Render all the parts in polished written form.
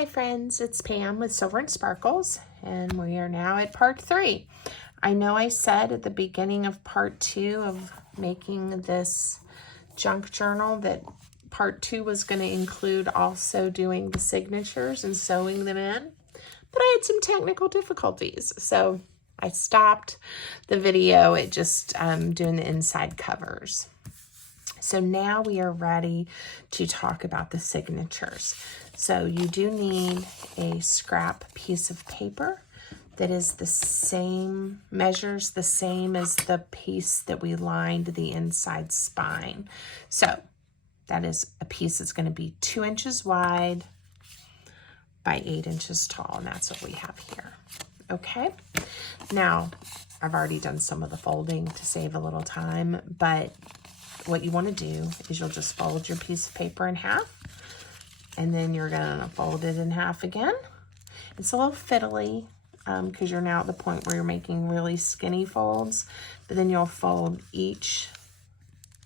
Hi friends, it's Pam with Silver and Sparkles, and we are now at part 3. I know I said at the beginning of part 2 of making this junk journal that part 2 was going to include also doing the signatures and sewing them in, but I had some technical difficulties, so I stopped the video at just doing the inside covers. So now we are ready to talk about the signatures. So you do need a scrap piece of paper that is the same, measures the same as the piece that we lined the inside spine. So that is a piece that's going to be 2 inches wide by 8 inches tall, and that's what we have here. Okay, now I've already done some of the folding to save a little time, but what you want to do is you'll just fold your piece of paper in half, and then you're going to fold it in half again. It's a little fiddly because you're now at the point where you're making really skinny folds, but then you'll fold each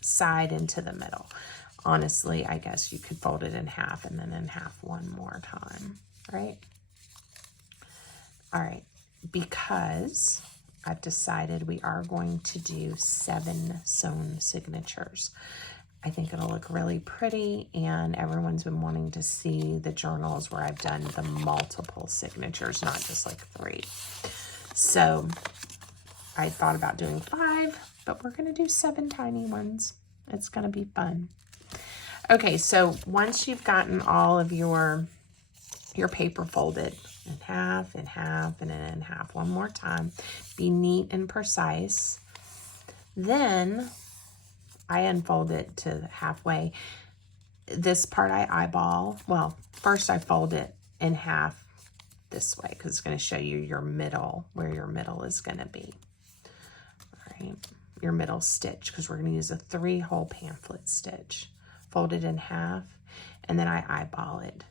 side into the middle. Honestly, I guess you could fold it in half and then in half one more time, right? All right, because I've decided we are going to do 7 sewn signatures. I think it'll look really pretty, and everyone's been wanting to see the journals where I've done the multiple signatures, not just like 3. So I thought about doing 5, but we're going to do 7 tiny ones. It's going to be fun. Okay, so once you've gotten all of your paper folded in half, and then in half one more time, be neat and precise. Then I unfold it to halfway. This part I eyeball. Well, first I fold it in half this way because it's going to show you your middle, where your middle is going to be. All right, your middle stitch, because we're going to use a 3-hole pamphlet stitch. Fold it in half, and then I eyeball it.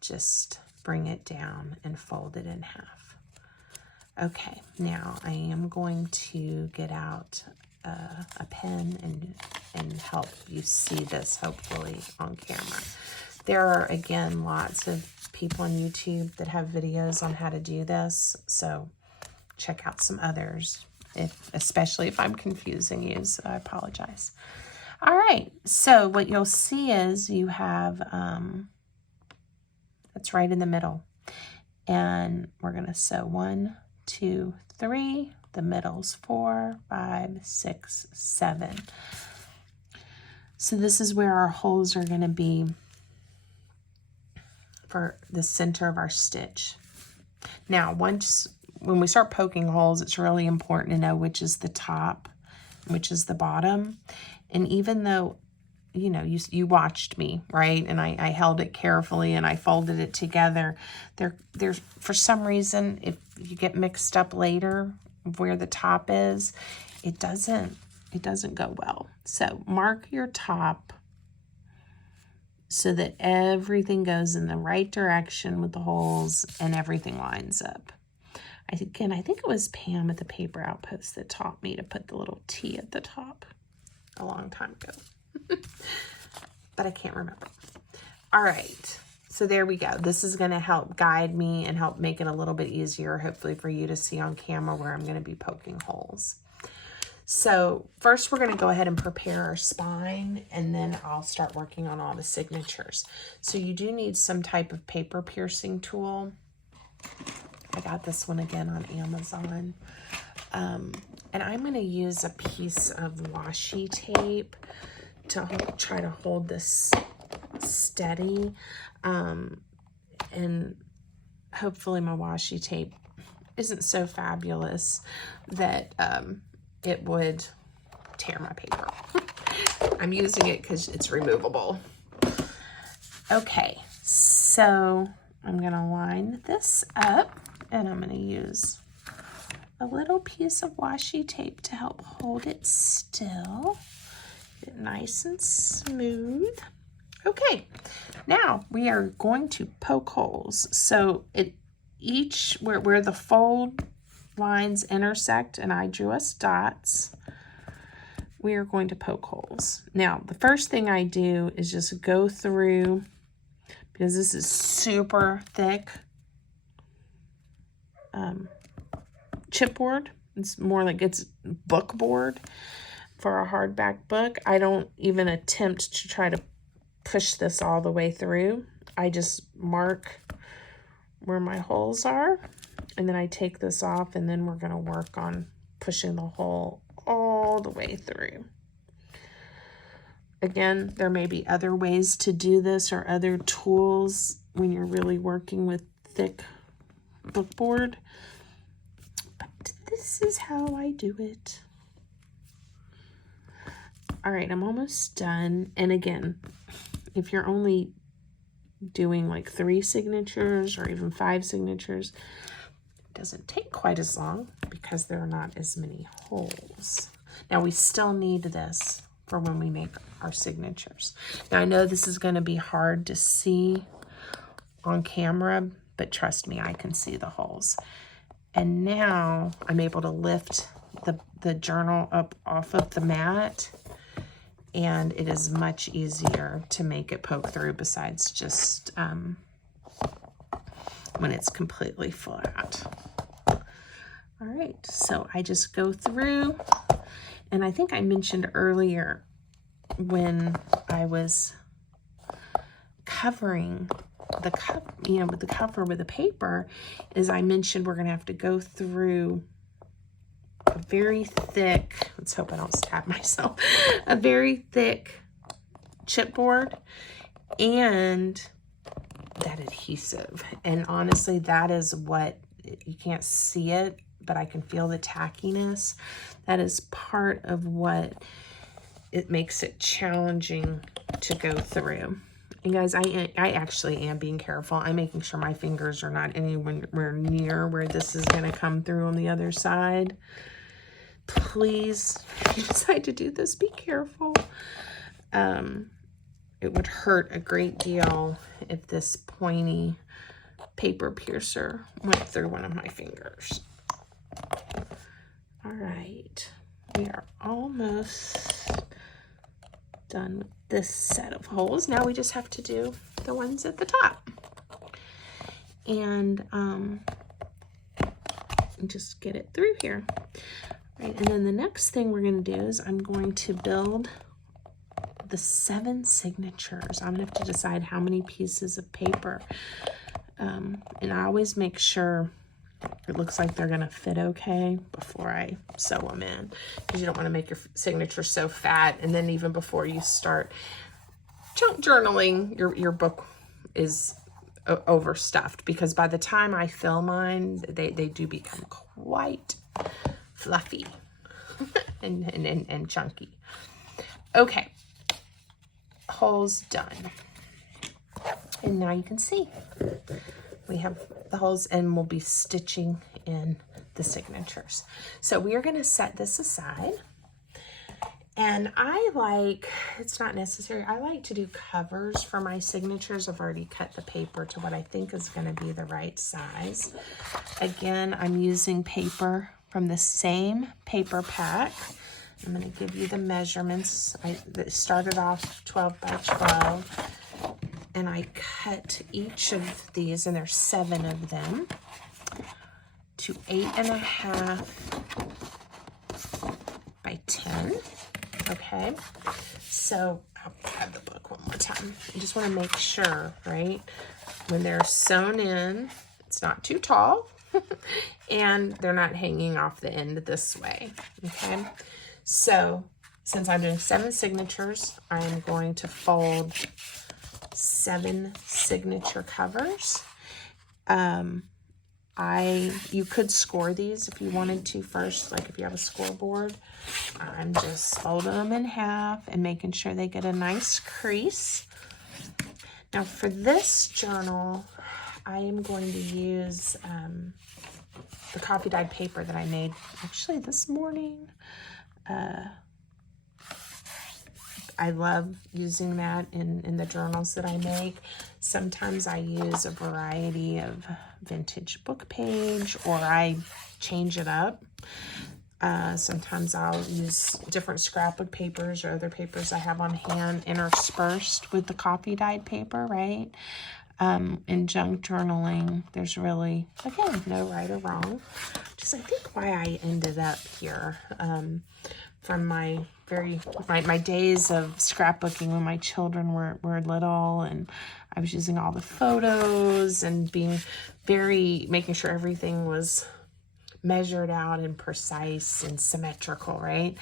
Just bring it down and fold it in half. Okay, now I am going to get out a pen and help you see this hopefully on camera. There are, again, lots of people on YouTube that have videos on how to do this, so check out some others, especially if I'm confusing you, so I apologize. All right, so what you'll see is you have it's right in the middle, and we're going to sew 1, 2, 3. The middle's 4, 5, 6, 7. So this is where our holes are going to be for the center of our stitch. Now, when we start poking holes, it's really important to know which is the top, which is the bottom. And even though, you know, you watched me, right? And I held it carefully and I folded it together. There's for some reason, if you get mixed up later where the top is, it doesn't go well. So mark your top so that everything goes in the right direction with the holes and everything lines up. I think it was Pam at the Paper Outpost that taught me to put the little T at the top a long time ago. But I can't remember. All right, so there we go. This is going to help guide me and help make it a little bit easier, hopefully, for you to see on camera where I'm going to be poking holes. So first we're going to go ahead and prepare our spine, and then I'll start working on all the signatures. So you do need some type of paper piercing tool. I got this one again on Amazon. And I'm going to use a piece of washi tape to try to hold this steady, and hopefully my washi tape isn't so fabulous that it would tear my paper. I'm using it because it's removable. Okay, so I'm going to line this up, and I'm going to use a little piece of washi tape to help hold it still. Get it nice and smooth. Okay, now we are going to poke holes. So where the fold lines intersect, and I drew us dots, we are going to poke holes. Now, the first thing I do is just go through, because this is super thick chipboard. It's more like it's book board for a hardback book. I don't even attempt to try to push this all the way through. I just mark where my holes are, and then I take this off, and then we're going to work on pushing the hole all the way through. Again, there may be other ways to do this or other tools when you're really working with thick bookboard, but this is how I do it. All right, I'm almost done. And again, if you're only doing like 3 signatures or even 5 signatures, it doesn't take quite as long because there are not as many holes. Now we still need this for when we make our signatures. Now I know this is going to be hard to see on camera, but trust me, I can see the holes. And now I'm able to lift the journal up off of the mat, and it is much easier to make it poke through besides just when it's completely flat. All right, so I just go through, and I think I mentioned earlier when I was covering the cup, with the cover with the paper, is I mentioned we're gonna have to go through a very thick, let's hope I don't stab myself, a very thick chipboard and that adhesive. And honestly, that is what, you can't see it, but I can feel the tackiness. That is part of what it makes it challenging to go through. And guys, I actually am being careful. I'm making sure my fingers are not anywhere near where this is going to come through on the other side. Please, if you decide to do this, be careful. It would hurt a great deal if this pointy paper piercer went through one of my fingers. All right, we are almost done with this set of holes. Now we just have to do the ones at the top. And just get it through here. Right, and then the next thing we're going to do is I'm going to build the 7 signatures. I'm going to have to decide how many pieces of paper. And I always make sure it looks like they're going to fit okay before I sew them in, because you don't want to make your signature so fat, and then even before you start junk journaling, your book is overstuffed, because by the time I fill mine, they do become quite fluffy and chunky. Okay, holes done. And now you can see we have the holes, and we'll be stitching in the signatures. So we are going to set this aside. And I like, it's not necessary, I like to do covers for my signatures. I've already cut the paper to what I think is going to be the right size. Again, I'm using paper from the same paper pack. I'm going to give you the measurements. I started off 12 by 12. And I cut each of these, and there's 7 of them, to 8.5 by 10. Okay, so I'll grab the book one more time. I just want to make sure, right, when they're sewn in, it's not too tall, and they're not hanging off the end this way. Okay, so since I'm doing 7 signatures, I am going to fold 7 signature covers. You could score these if you wanted to first, like if you have a scoreboard. I'm just folding them in half and making sure they get a nice crease. Now for this journal, I am going to use the coffee dyed paper that I made actually this morning. I love using that in the journals that I make. Sometimes I use a variety of vintage book page, or I change it up. Sometimes I'll use different scrapbook papers or other papers I have on hand interspersed with the coffee dyed paper, right? in junk journaling. There's really, again, no right or wrong. Just I think why I ended up here from my days of scrapbooking when my children were little, and I was using all the photos and being making sure everything was measured out and precise and symmetrical, right?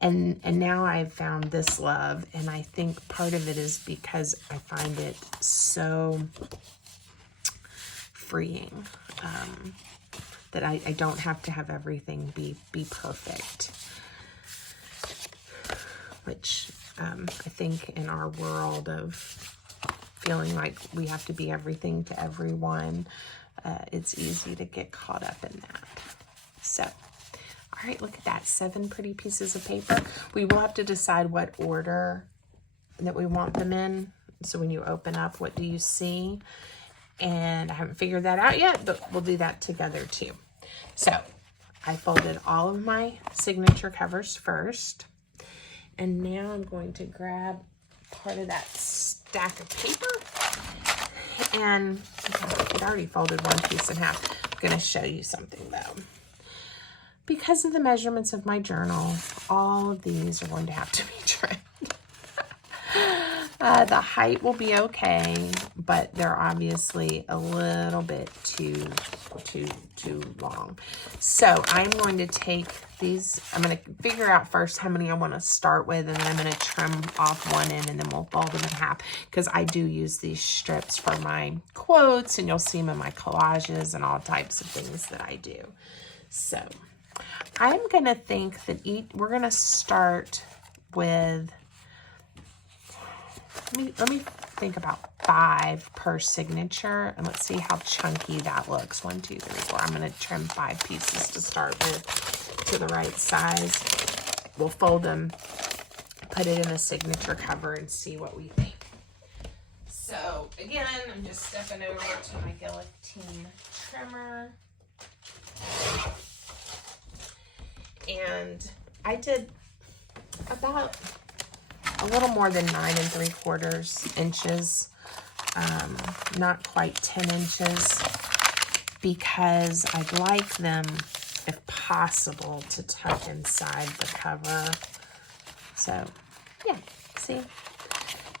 And now I've found this love, and I think part of it is because I find it so freeing, that I don't have to have everything be perfect, which I think in our world of feeling like we have to be everything to everyone, it's easy to get caught up in that. So, all right, look at that, 7 pretty pieces of paper. We will have to decide what order that we want them in. So when you open up, what do you see? And I haven't figured that out yet, but we'll do that together too. So I folded all of my signature covers first. And now I'm going to grab part of that stack of paper. And it already folded one piece in half. I'm going to show you something though. Because of the measurements of my journal, all of these are going to have to be trimmed. The height will be okay, but they're obviously a little bit too long. So I'm going to take these, I'm going to figure out first how many I want to start with, and then I'm going to trim off one end, and then we'll fold them in half, because I do use these strips for my quotes, and you'll see them in my collages and all types of things that I do. So I'm going to think that we're going to start with, let me think about 5 per signature, and let's see how chunky that looks. 1, 2, 3, 4. I'm going to trim 5 pieces to start with to the right size. We'll fold them, put it in a signature cover, and see what we think. So again, I'm just stepping over to my guillotine trimmer. And I did about a little more than 9 3/4 inches, not quite 10 inches, because I'd like them, if possible, to tuck inside the cover. So, yeah, see?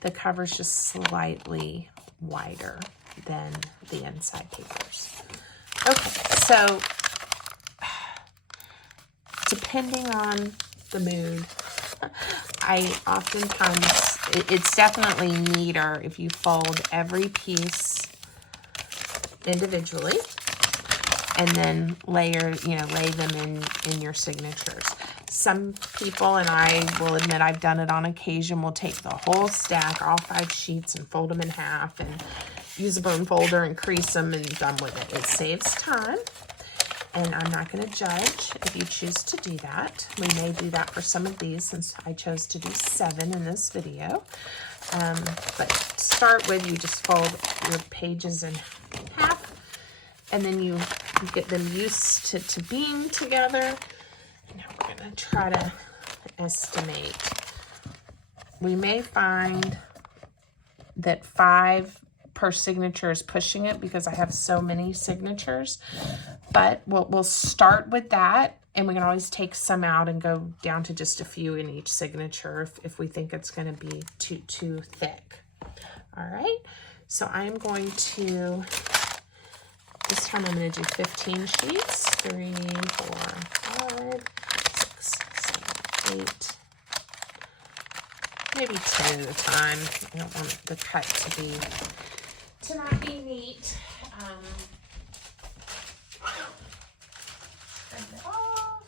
The cover's just slightly wider than the inside papers. Okay, so depending on the mood, I oftentimes, it's definitely neater if you fold every piece individually and then lay them in your signatures. Some people, and I will admit I've done it on occasion, will take the whole stack, all 5 sheets, and fold them in half and use a bone folder and crease them and done with it. It saves time. And I'm not going to judge if you choose to do that. We may do that for some of these, since I chose to do 7 in this video. But to start with, you just fold your pages in half, and then you get them used to being together. And now we're going to try to estimate. We may find that 5 per signature is pushing it because I have so many signatures, but we'll start with that, and we can always take some out and go down to just a few in each signature if we think it's going to be too thick. All right, so I'm going to, this time I'm going to do 15 sheets, 3, 4, 5, 6, 7, 8, maybe 10 at a time. I don't want the cut to not be neat. Trim it off.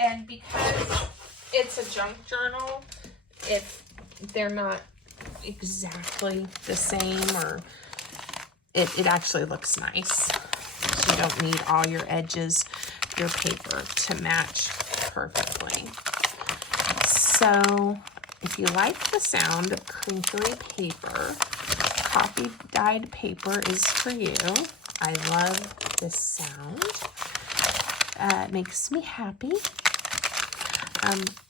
And because it's a junk journal, if they're not exactly the same, or it actually looks nice. So you don't need all your edges, your paper, to match perfectly. So if you like the sound of crinkly paper, coffee dyed paper is for you. I love this sound. It makes me happy.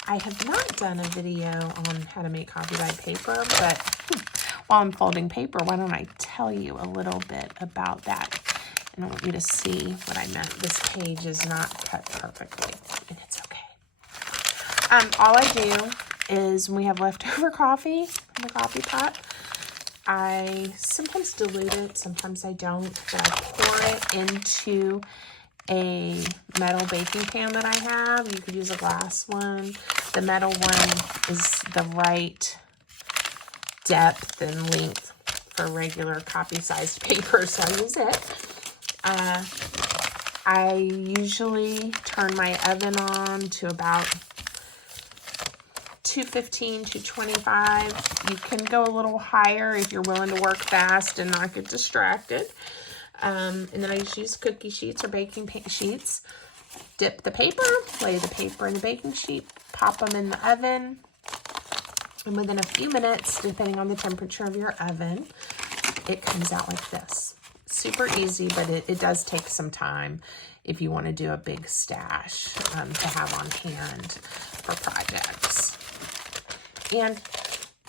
I have not done a video on how to make coffee dyed paper, but while I'm folding paper, why don't I tell you a little bit about that? And I want you to see what I meant. This page is not cut perfectly, and it's okay. All I do is when we have leftover coffee in the coffee pot, I sometimes dilute it, sometimes I don't, but I pour it into a metal baking pan that I have. You could use a glass one. The metal one is the right depth and length for regular copy-sized paper, so I use it. I usually turn my oven on to about 215, 225. You can go a little higher if you're willing to work fast and not get distracted. And then I just use cookie sheets or baking sheets. Dip the paper, lay the paper in the baking sheet, pop them in the oven. And within a few minutes, depending on the temperature of your oven, it comes out like this. Super easy, but it does take some time if you want to do a big stash to have on hand for projects. And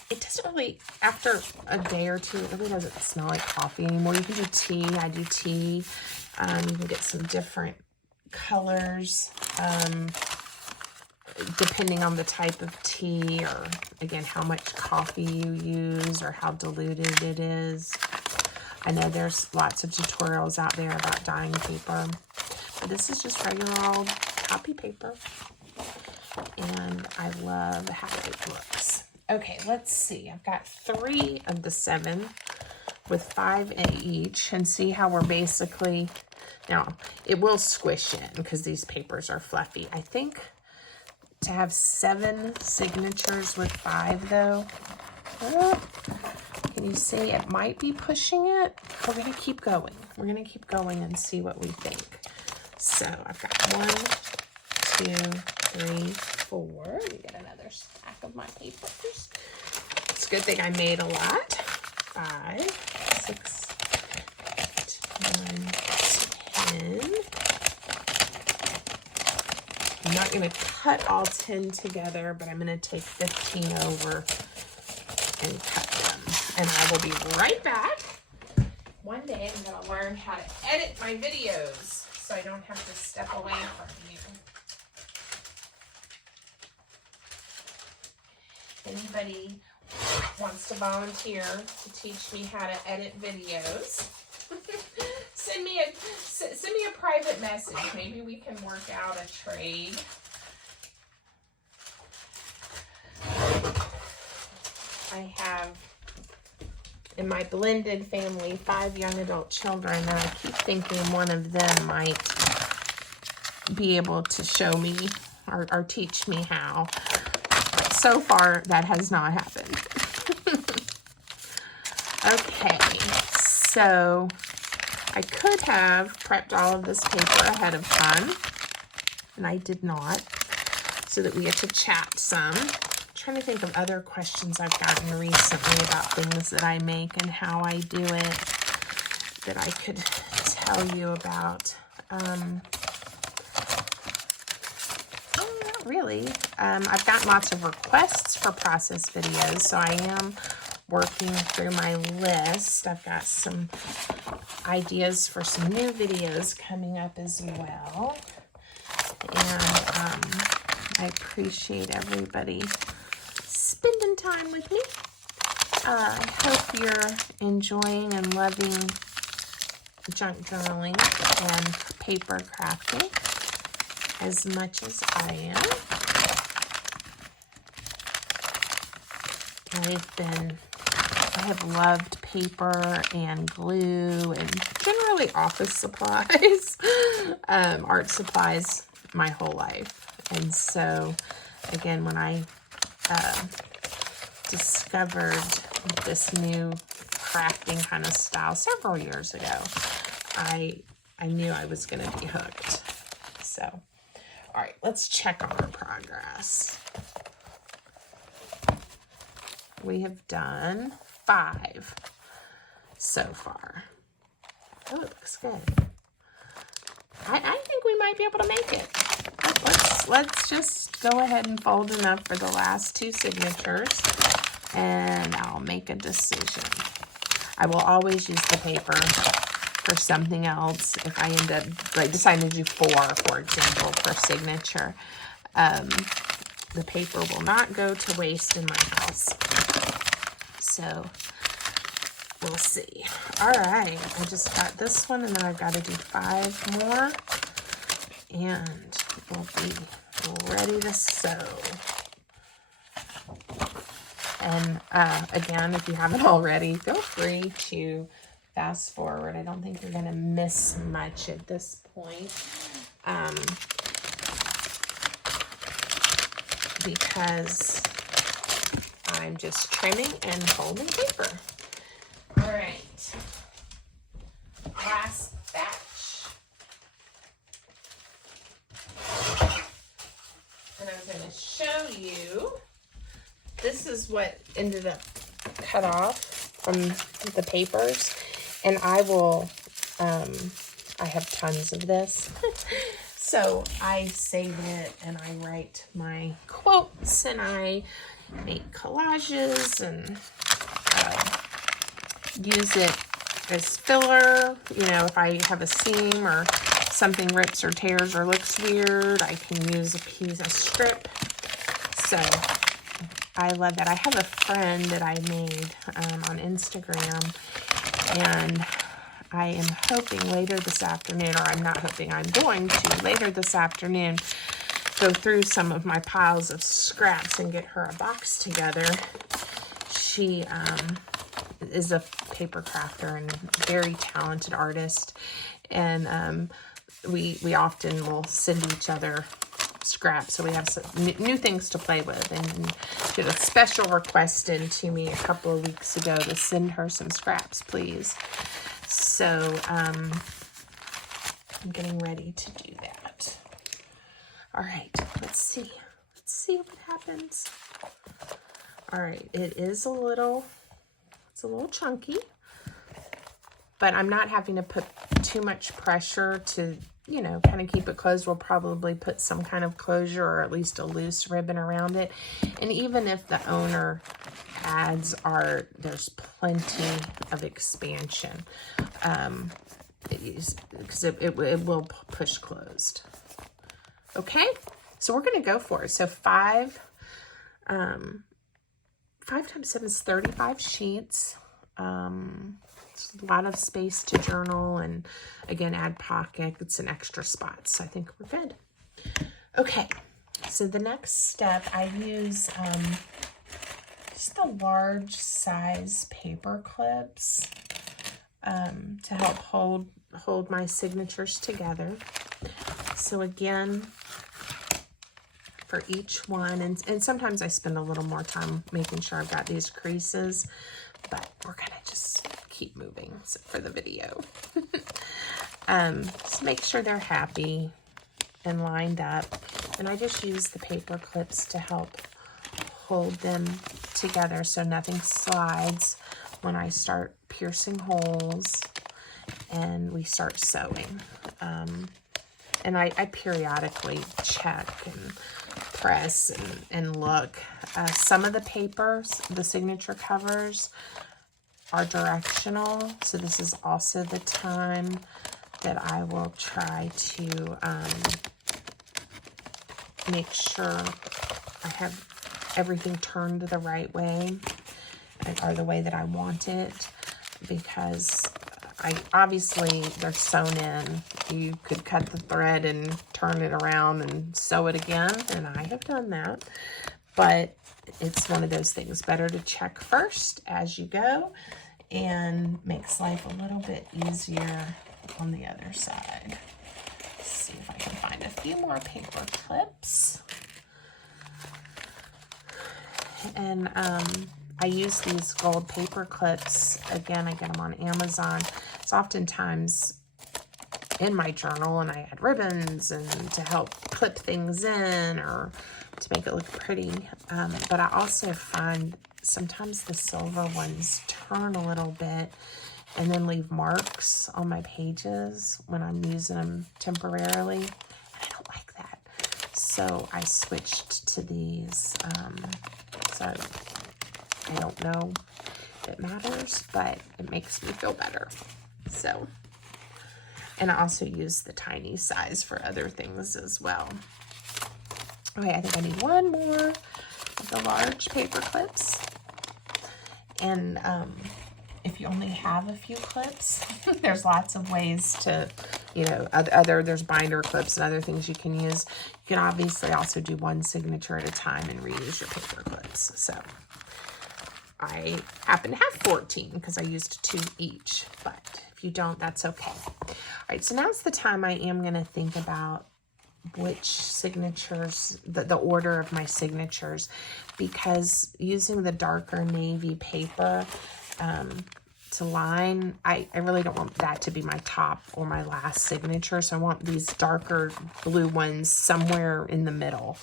it doesn't really, after a day or two, it really doesn't smell like coffee anymore. You can do tea. I do tea. You can get some different colors depending on the type of tea, or again, how much coffee you use or how diluted it is. I know there's lots of tutorials out there about dyeing paper, but this is just regular old copy paper, and I love how it looks. Okay, let's see. I've got 3 of the 7 with 5 in each, and see how we're basically, now it will squish in because these papers are fluffy. I think to have 7 signatures with 5 though, can you see it might be pushing it? We're going to keep going. We're going to keep going and see what we think. So I've got 1, 2, 3, 4. Let me get another stack of my papers. It's a good thing I made a lot. 5, 6, 8, 9, 10. I'm not going to cut all 10 together, but I'm going to take 15 over and cut them. And I will be right back. One day I'm going to learn how to edit my videos so I don't have to step away from you. Anybody wants to volunteer to teach me how to edit videos? Send me a private message. Maybe we can work out a trade. I have in my blended family 5 young adult children, and I keep thinking one of them might be able to show me or teach me how. But so far, that has not happened. Okay, so I could have prepped all of this paper ahead of time, and I did not, so that we get to chat some. I'm trying to think of other questions I've gotten recently about things that I make and how I do it that I could tell you about. Not really. I've gotten lots of requests for process videos, so I am working through my list. I've got some ideas for some new videos coming up as well. And I appreciate everybody spending time with me. I hope you're enjoying and loving junk journaling and paper crafting as much as I am. I have loved paper and glue and generally office supplies, art supplies my whole life. And so, again, when I discovered this new crafting kind of style several years ago, I knew I was going to be hooked. So, all right, let's check on our progress. We have done 5 so far. Oh, it looks good. I think we might be able to make it. Let's just go ahead and fold enough for the last 2 signatures. and I'll make a decision. I will always use the paper for something else if I end up like deciding to do 4, for example, for signature. The paper will not go to waste in my house. So we'll see. All right, I just got this one, and then I've got to do 5 more, and we'll be ready to sew. And again, if you haven't already, feel free to fast forward. I don't think you're going to miss much at this point, because I'm just trimming and holding paper. All right, last batch. And I'm going to show you, this is what ended up cut off from the papers. And I will, I have tons of this. So I save it and I write my quotes and I make collages and use it as filler. You know, if I have a seam or something rips or tears or looks weird, I can use a piece of strip. So I love that. I have a friend that I made on Instagram, and I am hoping later this afternoon, or I'm not hoping, I'm going to later this afternoon go through some of my piles of scraps and get her a box together. She is a paper crafter and very talented artist, and we often will send each other scraps, so we have some new things to play with. And did a special request in to me a couple of weeks ago to send her some scraps, please. So I'm getting ready to do that. All right, let's see what happens. All right, it's a little chunky, but I'm not having to put too much pressure to, you know, kind of keep it closed. We'll probably put some kind of closure or at least a loose ribbon around it. And even if the owner adds art, there's plenty of expansion, because it will push closed. Okay, so we're going to go for it. So 5 times 7 is 35 sheets. It's a lot of space to journal, and again, add pockets and extra spots. So I think we're good. Okay, so the next step, I use just the large size paper clips to help hold my signatures together. So again, for each one, and sometimes I spend a little more time making sure I've got these creases, but we're gonna just keep moving for the video. Just make sure they're happy and lined up, and I just use the paper clips to help hold them together so nothing slides when I start piercing holes and we start sewing. And I periodically check and press and look. Some of the papers, the signature covers, are directional, so this is also the time that I will try to make sure I have everything turned the right way, or the way that I want it, because obviously they're sewn in. You could cut the thread and turn it around and sew it again, and I have done that, but it's one of those things, better to check first as you go, and makes life a little bit easier on the other side. Let's see if I can find a few more paper clips. And I use these gold paper clips. Again, I get them on Amazon. It's oftentimes in my journal, and I add ribbons and to help clip things in or to make it look pretty. But I also find sometimes the silver ones turn a little bit and then leave marks on my pages when I'm using them temporarily. And I don't like that. So I switched to these. So I don't know if it matters, but it makes me feel better. So, and I also use the tiny size for other things as well. Okay, I think I need one more of the large paper clips. And if you only have a few clips, there's lots of ways to, you know, there's binder clips and other things you can use. You can obviously also do one signature at a time and reuse your paper clips. So I happen to have 14 because I used 2 each, but if you don't, that's okay. All right, so now's the time I am going to think about which signatures, the order of my signatures, because using the darker navy paper to line, I really don't want that to be my top or my last signature, so I want these darker blue ones somewhere in the middle.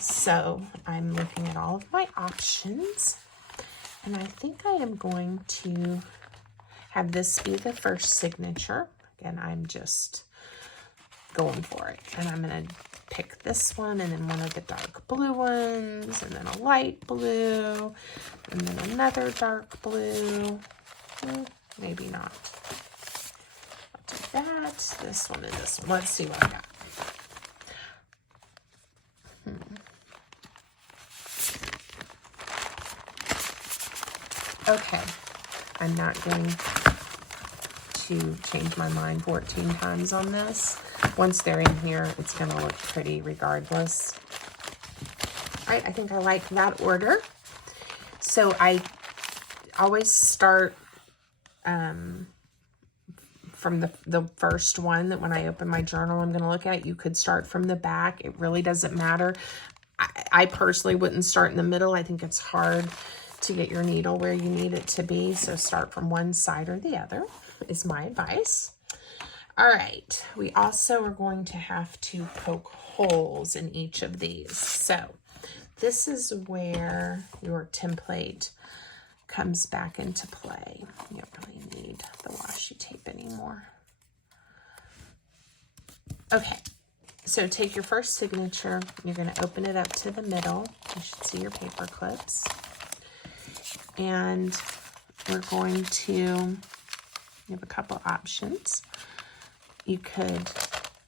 So I'm looking at all of my options, and I think I am going to have this be the first signature. Again, I'm just going for it. And I'm going to pick this one, and then one of the dark blue ones, and then a light blue, and then another dark blue. Maybe not. I'll do that. This one and this one. Let's see what I got. Okay. I'm not going to change my mind 14 times on this. Once they're in here, it's going to look pretty regardless. All right, I think I like that order. So I always start from the first one that when I open my journal I'm going to look at. You could start from the back. It really doesn't matter. I personally wouldn't start in the middle. I think it's hard to get your needle where you need it to be. So start from one side or the other is my advice. All right, we also are going to have to poke holes in each of these. So this is where your template comes back into play. You don't really need the washi tape anymore. Okay, so take your first signature. You're going to open it up to the middle. You should see your paper clips. And we're going to, you have a couple options. You could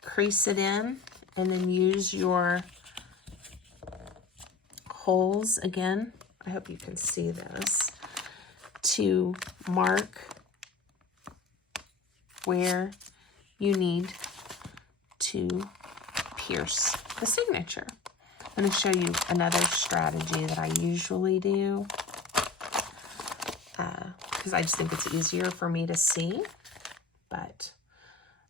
crease it in and then use your holes again. I hope you can see this, to mark where you need to pierce the signature. I'm going to show you another strategy that I usually do because I just think it's easier for me to see. But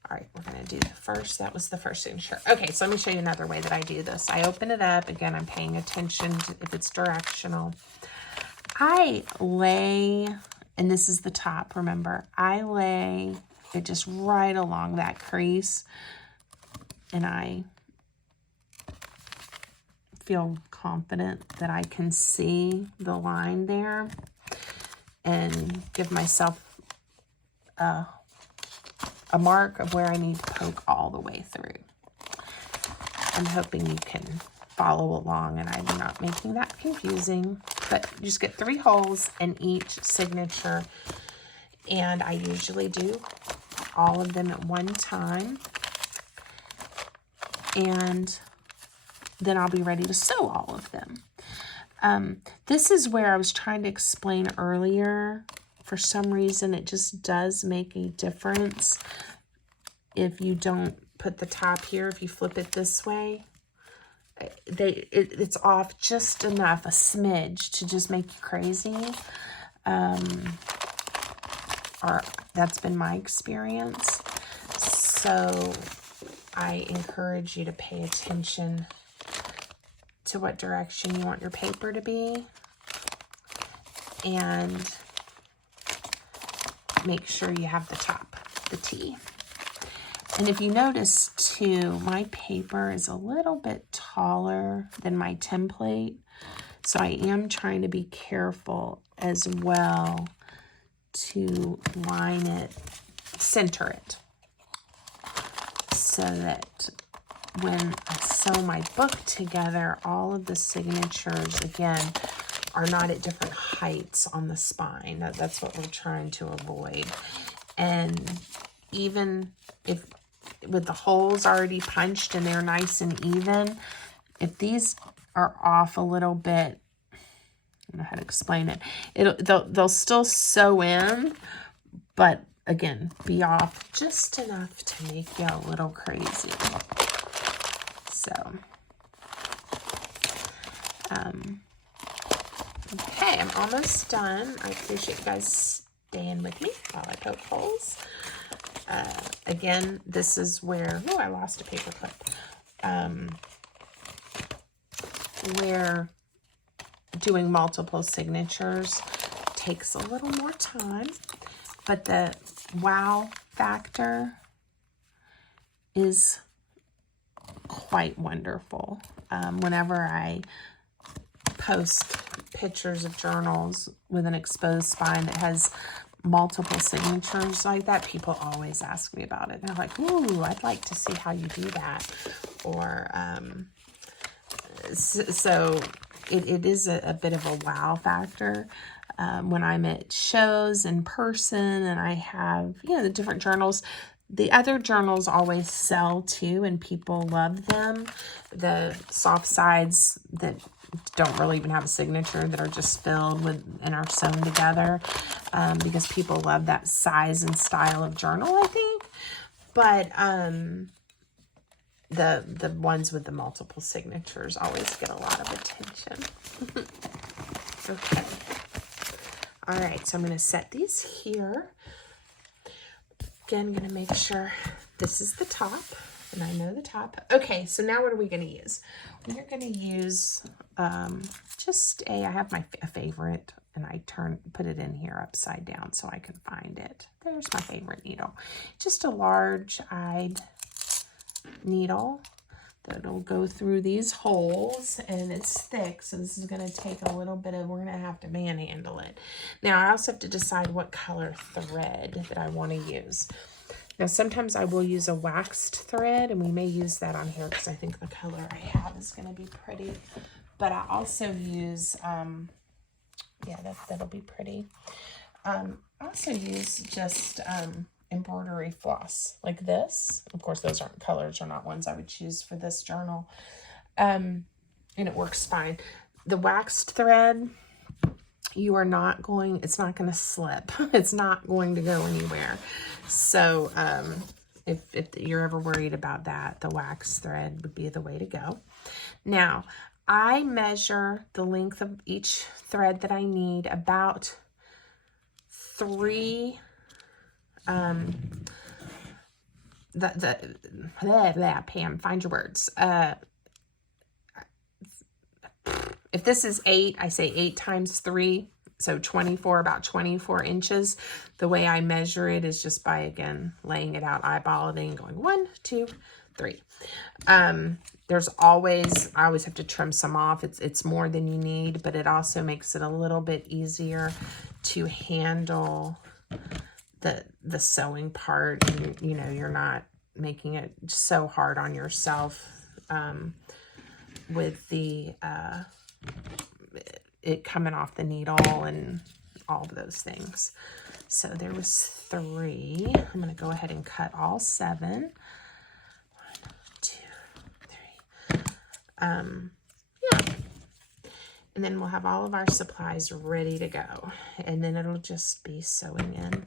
all right, we're going to do the first. That was the first signature. Okay, so let me show you another way that I do this. I open it up. Again, I'm paying attention to if it's directional. I lay, and this is the top, remember, I lay it just right along that crease, and I feel confident that I can see the line there and give myself a mark of where I need to poke all the way through. I'm hoping you can follow along and I'm not making that confusing, but you just get 3 holes in each signature, and I usually do all of them at one time, and then I'll be ready to sew all of them. This is where I was trying to explain earlier. For some reason, it just does make a difference if you don't put the top here. If you flip it this way, it's off just enough, a smidge, to just make you crazy. Or that's been my experience. So I encourage you to pay attention to what direction you want your paper to be, and make sure you have the top, the T. And if you notice too, my paper is a little bit taller than my template, so I am trying to be careful as well to line it, center it, so that when I sew my book together, all of the signatures, again, are not at different heights on the spine. That's what we're trying to avoid. And even if with the holes already punched and they're nice and even, if these are off a little bit, I don't know how to explain it. They'll still sew in, but again, be off just enough to make you a little crazy. So, okay, I'm almost done. I appreciate you guys staying with me while I poke holes. Again, this is where, oh, I lost a paper clip. Where doing multiple signatures takes a little more time, but the wow factor is quite wonderful. Whenever I post pictures of journals with an exposed spine that has multiple signatures like that, people always ask me about it. They're like, ooh, I'd like to see how you do that. Or, so it is a bit of a wow factor. When I'm at shows in person and I have, the different journals, the other journals always sell too, and people love them. The soft sides that don't really even have a signature, that are just filled with and are sewn together, because people love that size and style of journal, I think. But the ones with the multiple signatures always get a lot of attention. Okay. All right, so I'm going to set these here. Again, going to make sure this is the top, and I know the top. Okay, so now what are we going to use? We're going to use I have my favorite, and I put it in here upside down so I can find it. There's my favorite needle. Just a large-eyed needle that'll go through these holes, and it's thick, so this is going to take a little bit of, we're going to have to manhandle it. Now, I also have to decide what color thread that I want to use. Now, sometimes I will use a waxed thread, and we may use that on here because I think the color I have is going to be pretty. But I also use, that'll be pretty. I also use just embroidery floss like this. Of course, those aren't colors, or not ones I would choose for this journal. And it works fine. The waxed thread, it's not going to slip. It's not going to go anywhere. So if you're ever worried about that, the wax thread would be the way to go. Now, I measure the length of each thread that I need about 3 Pam, find your words. If this is 8, I say 8 times 3, so 24, about 24 inches. The way I measure it is just by, again, laying it out, eyeballing, going 1, 2, 3. There's always, I always have to trim some off. It's more than you need, but it also makes it a little bit easier to handle the sewing part. And, you're not making it so hard on yourself with the it coming off the needle and all of those things. So there was 3. I'm going to go ahead and cut all 7. 1, 2, 3. And then we'll have all of our supplies ready to go. And then it'll just be sewing in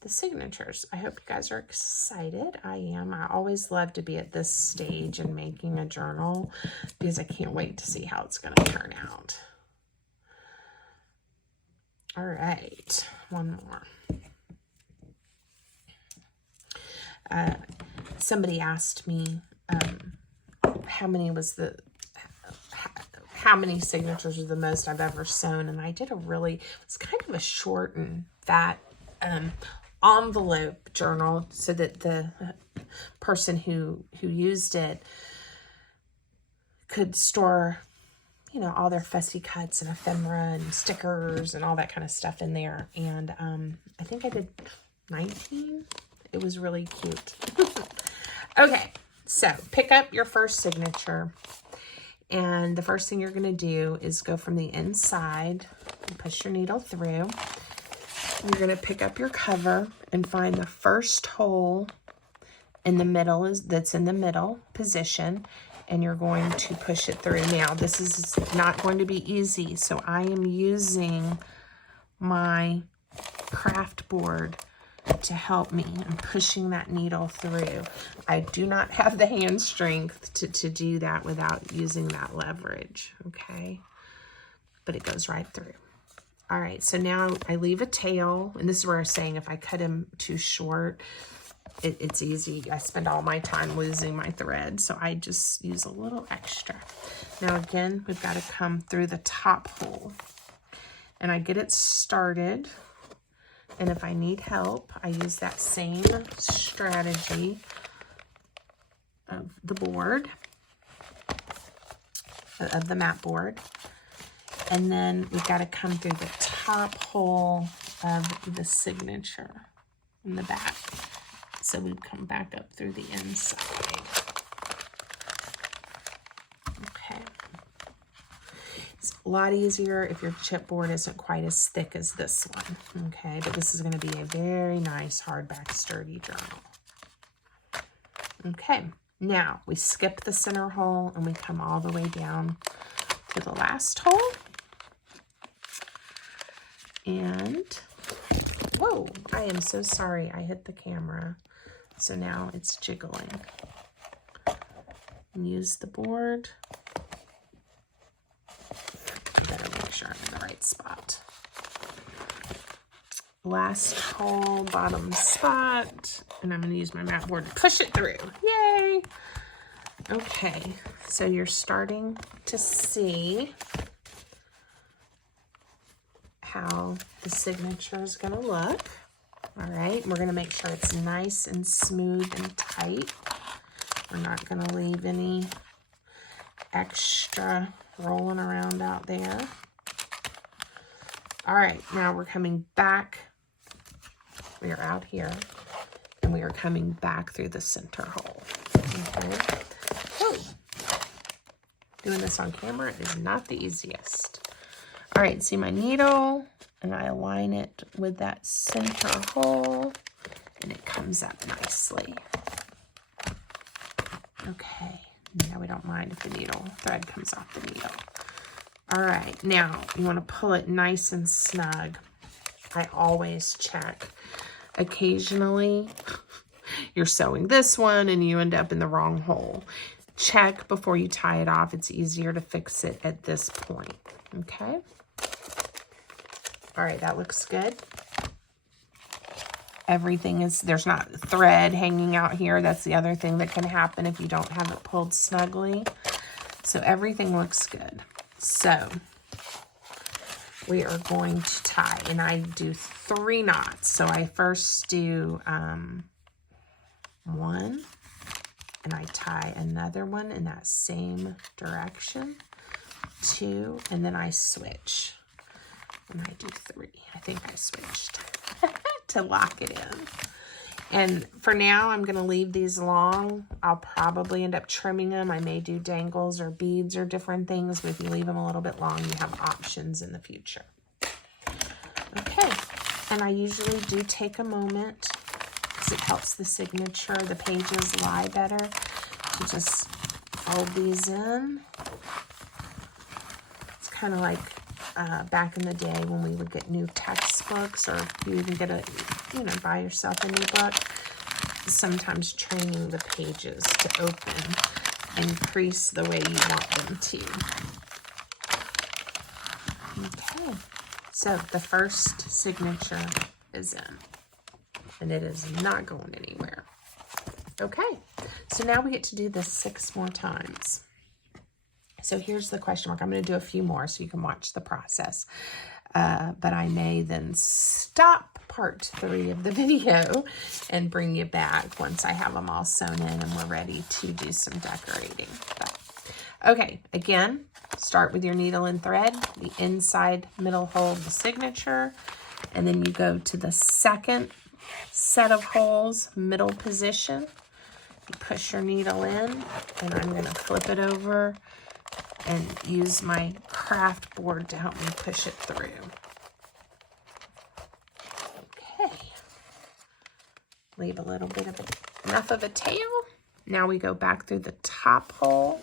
the signatures. I hope you guys are excited. I am. I always love to be at this stage in making a journal because I can't wait to see how it's going to turn out. All right, one more. Somebody asked me how many signatures are the most I've ever sewn, and I did it's kind of a short and fat envelope journal so that the person who used it could store, all their fussy cuts and ephemera and stickers and all that kind of stuff in there. And I think I did 19. It was really cute. Okay, so pick up your first signature. And the first thing you're going to do is go from the inside and push your needle through. You're going to pick up your cover and find the first hole in the middle that's in the middle position, and you're going to push it through. Now, this is not going to be easy, so I am using my craft board to help me in pushing that needle through. I do not have the hand strength to do that without using that leverage, okay? But it goes right through. All right, so now I leave a tail, and this is where I was saying if I cut him too short, it's easy. I spend all my time losing my thread, so I just use a little extra. Now again, we've got to come through the top hole, and I get it started. And if I need help, I use that same strategy of the board, of the mat board. And then we've got to come through the top hole of the signature in the back. So we come back up through the inside. Okay. It's a lot easier if your chipboard isn't quite as thick as this one. Okay, but this is going to be a very nice hardback sturdy journal. Okay, now we skip the center hole and we come all the way down to the last hole. And, whoa, I am so sorry I hit the camera. So now it's jiggling. Use the board. Better make sure I'm in the right spot. Last hole, bottom spot. And I'm going to use my mat board to push it through. Yay! Okay, so you're starting to see how the signature is going to look. All right, we're going to make sure it's nice and smooth and tight. We're not going to leave any extra rolling around out there. All right, now we're coming back. We are out here, and we are coming back through the center hole. Okay. Whoa. Doing this on camera is not the easiest. All right, see my needle, and I align it with that center hole, and it comes up nicely. Okay, now we don't mind if the needle thread comes off the needle. All right, now you want to pull it nice and snug. I always check. Occasionally, you're sewing this one and you end up in the wrong hole. Check before you tie it off. It's easier to fix it at this point, okay? All right, that looks good. Everything is, there's not thread hanging out here. That's the other thing that can happen if you don't have it pulled snugly. So everything looks good. So we are going to tie, and I do 3 knots. So I first do 1, and I tie another one in that same direction, 2, and then I switch. And I do 3. I think I switched to lock it in. And for now, I'm going to leave these long. I'll probably end up trimming them. I may do dangles or beads or different things, but if you leave them a little bit long, you have options in the future. Okay, and I usually do take a moment, because it helps the signature, the pages lie better, to just fold these in. It's kind of like back in the day when we would get new textbooks, or you even get a, buy yourself a new book. Sometimes training the pages to open and crease the way you want them to. Okay, so the first signature is in, and it is not going anywhere. Okay, so now we get to do this 6 more times. So here's the question mark. I'm going to do a few more so you can watch the process. But I may then stop part 3 of the video and bring you back once I have them all sewn in and we're ready to do some decorating. But, okay, again, start with your needle and thread, the inside middle hole of the signature, and then you go to the second set of holes, middle position. You push your needle in, and I'm going to flip it over and use my craft board to help me push it through. Okay. Leave a little bit of enough of a tail. Now we go back through the top hole.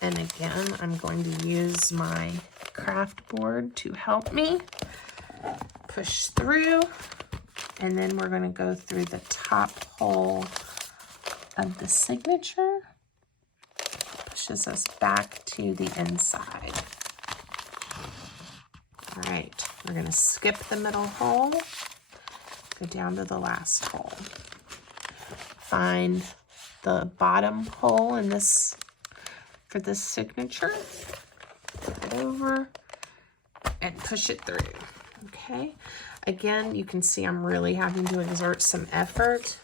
And again, I'm going to use my craft board to help me push through. And then we're going to go through the top hole of the signature. Pushes us back to the inside. All right, we're going to skip the middle hole, go down to the last hole. Find the bottom hole in this for this signature. Flip it over and push it through. Okay. Again, you can see I'm really having to exert some effort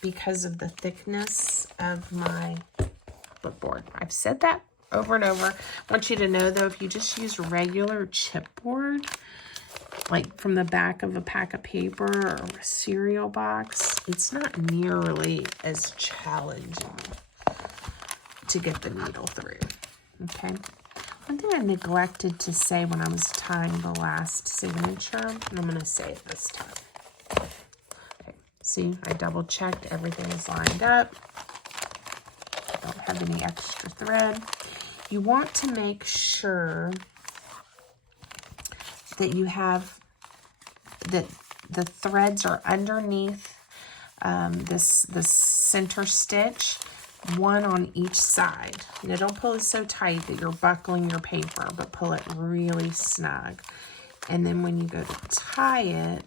because of the thickness of my board. I've said that over and over. I want you to know though, if you just use regular chipboard, like from the back of a pack of paper or a cereal box, it's not nearly as challenging to get the needle through. Okay. One thing I neglected to say when I was tying the last signature, and I'm going to say it this time. Okay. See, I double checked, everything is lined up. Don't have any extra thread. You want to make sure that you have that the threads are underneath this center stitch, one on each side. Now don't pull it so tight that you're buckling your paper, but pull it really snug. And then when you go to tie it,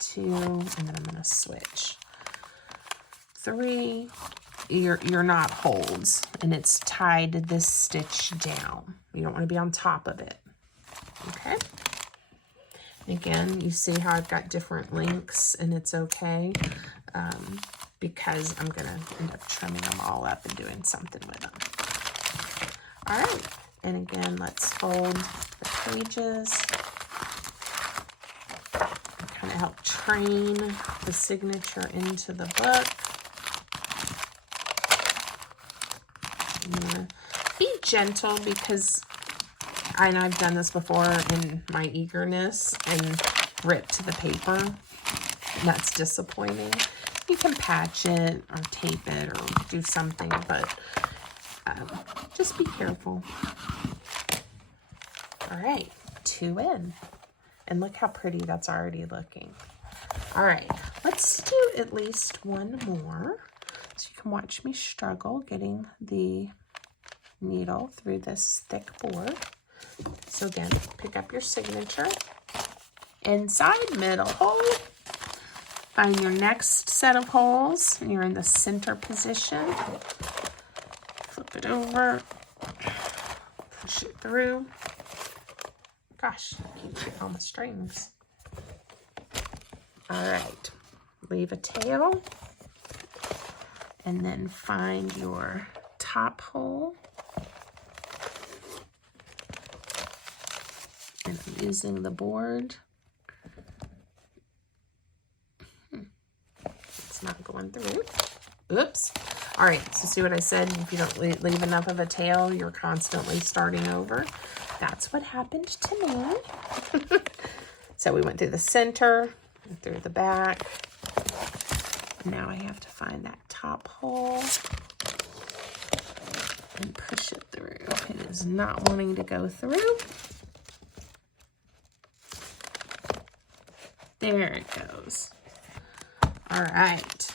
2, and then I'm going to switch 3. Your knot holds and it's tied this stitch down. You don't want to be on top of it. Okay. Again, you see how I've got different lengths, and it's okay because I'm going to end up trimming them all up and doing something with them. All right. And again, let's fold the pages. Kind of help train the signature into the book. I'm going to be gentle because I know I've done this before in my eagerness and ripped the paper. That's disappointing. You can patch it or tape it or do something, but just be careful. All right, 2 in. And look how pretty that's already looking. All right, let's do at least one more. So you can watch me struggle getting the needle through this thick board. So again, pick up your signature, inside, middle hole, find your next set of holes, and you're in the center position. Flip it over, push it through. Gosh, I keep getting all the strings. All right, leave a tail, and then find your top hole. And I'm using the board. It's not going through. Oops. All right, so see what I said? If you don't leave enough of a tail, you're constantly starting over. That's what happened to me. So we went through the center, and through the back. Now I have to find that top hole and push it through. It is not wanting to go through. There it goes. All right.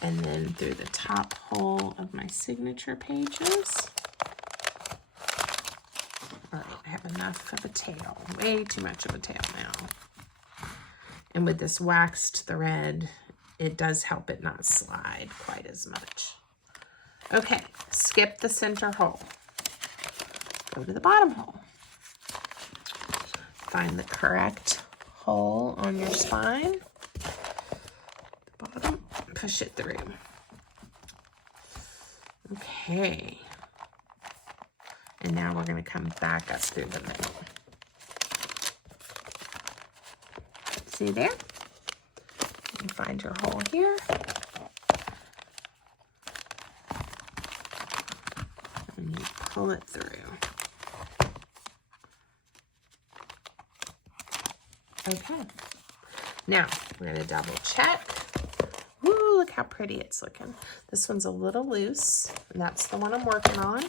And then through the top hole of my signature pages. All right, I have enough of a tail. Way too much of a tail now. And with this waxed thread, it does help it not slide quite as much. Okay, skip the center hole. Go to the bottom hole. Find the correct hole on your spine. The bottom, push it through. Okay. And now we're going to come back up through the middle. See there? You find your hole here. And you pull it through. Okay. Now, we're going to double check. Woo, look how pretty it's looking. This one's a little loose, and that's the one I'm working on.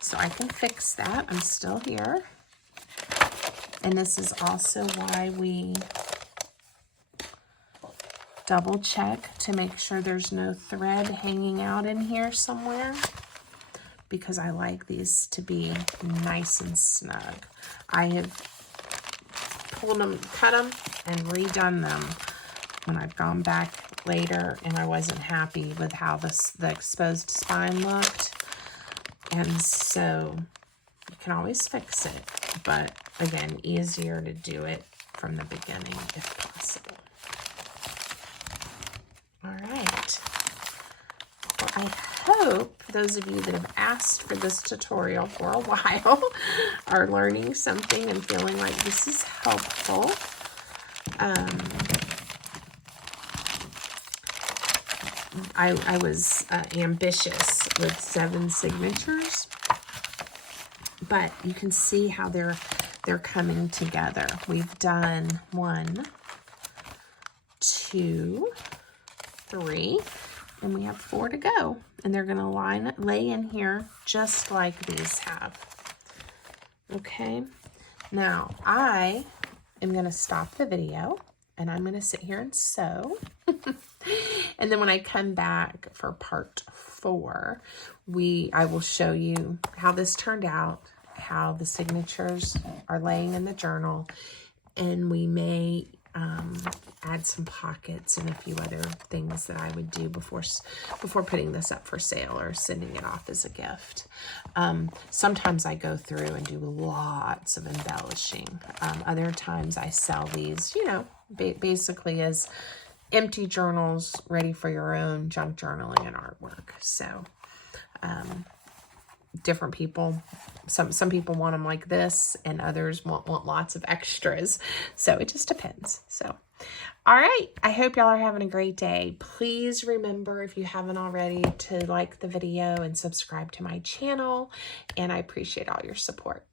So I can fix that. I'm still here. And this is also why we double check to make sure there's no thread hanging out in here somewhere, because I like these to be nice and snug. I have pulled them, cut them, and redone them when I've gone back later and I wasn't happy with how the exposed spine looked. And so you can always fix it, but again, easier to do it from the beginning if possible. All right. Well, I hope those of you that have asked for this tutorial for a while are learning something and feeling like this is helpful. I was ambitious with 7 signatures, but you can see how they're coming together. We've done 1, 2, 3, and we have 4 to go. And they're going to lay in here just like these have. Okay. Now I am going to stop the video and I'm going to sit here and sew. And then when I come back for part 4, I will show you how this turned out, how the signatures are laying in the journal, and we may add some pockets and a few other things that I would do before putting this up for sale or sending it off as a gift. Sometimes I go through and do lots of embellishing. Other times I sell these, you know, basically as empty journals ready for your own junk journaling and artwork. So different people, some people want them like this and others want lots of extras. So it just depends. So, all right. I hope y'all are having a great day. Please remember, if you haven't already, to like the video and subscribe to my channel. And I appreciate all your support.